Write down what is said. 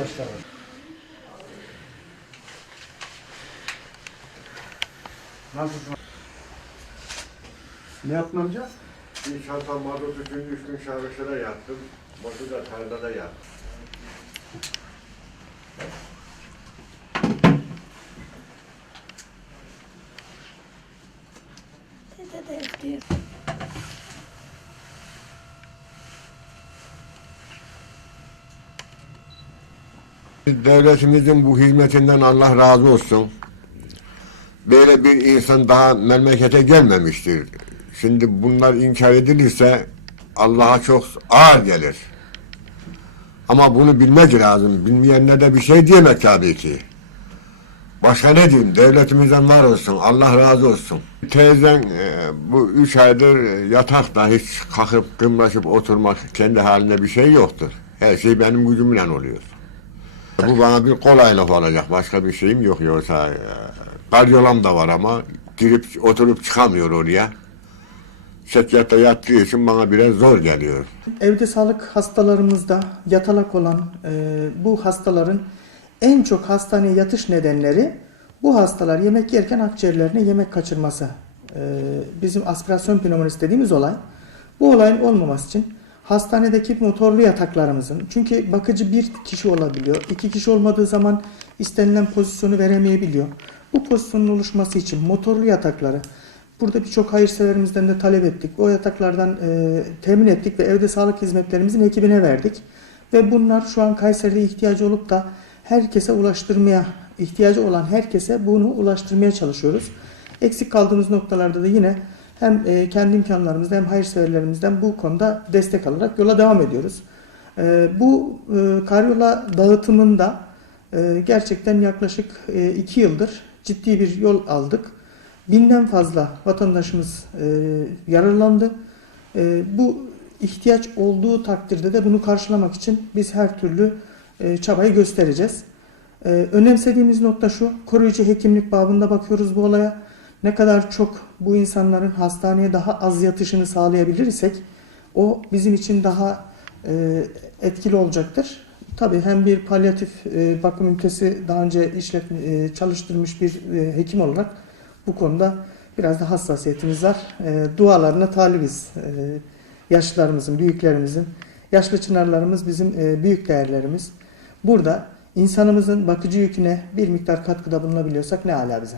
var. Nasılsın? Ne yaptın amca? Bir çanta mazot için üç gün çalışıra yattım. Mazot da tarlada yattım. Devletimizin bu hizmetinden Allah razı olsun. Böyle bir insan daha memlekete gelmemiştir. Şimdi bunlar inkar edilirse Allah'a çok ağır gelir. Ama bunu bilmek lazım. Bilmeyenler de bir şey diyemek tabii ki. Başka ne diyeyim? Devletimizden var olsun. Allah razı olsun. Teyzen e, bu üç aydır yatakta hiç kalkıp kımraşıp oturmak kendi halinde bir şey yoktur. Her şey benim gücümle oluyor. Bu bana bir kolaylık olacak. Başka bir şeyim yok yoksa e, karyolam da var ama girip oturup çıkamıyor oraya. Sekyatta yattığı için bana biraz zor geliyor. Evde sağlık hastalarımızda yatalak olan e, bu hastaların en çok hastaneye yatış nedenleri bu hastalar yemek yerken akciğerlerine yemek kaçırması. E, bizim aspirasyon pneumonisi dediğimiz olay. Bu olayın olmaması için hastanedeki motorlu yataklarımızın çünkü bakıcı bir kişi olabiliyor. iki kişi olmadığı zaman istenilen pozisyonu veremeyebiliyor. Bu pozisyonun oluşması için motorlu yatakları Burada birçok hayırseverimizden de talep ettik. O yataklardan e, temin ettik ve evde sağlık hizmetlerimizin ekibine verdik. Ve bunlar şu an Kayseri'de ihtiyacı olup da herkese ulaştırmaya, ihtiyacı olan herkese bunu ulaştırmaya çalışıyoruz. Eksik kaldığımız noktalarda da yine hem e, kendi imkanlarımızda hem hayırseverlerimizden bu konuda destek alarak yola devam ediyoruz. E, bu e, karyola dağıtımında gerçekten yaklaşık 2 yıldır ciddi bir yol aldık. Binden fazla vatandaşımız yararlandı. Bu ihtiyaç olduğu takdirde de bunu karşılamak için biz her türlü çabayı göstereceğiz. Önemsediğimiz nokta şu, koruyucu hekimlik babında bakıyoruz bu olaya. Ne kadar çok bu insanların hastaneye daha az yatışını sağlayabilirsek o bizim için daha e, etkili olacaktır. Tabii hem bir palyatif e, bakım ünitesi daha önce işlet, e, çalıştırmış bir e, hekim olarak bu konuda biraz da hassasiyetimiz var. E, dualarına talibiz. E, yaşlılarımızın, büyüklerimizin. Yaşlı çınarlarımız bizim e, büyük değerlerimiz. Burada insanımızın bakıcı yüküne bir miktar katkıda bulunabiliyorsak ne ala bize.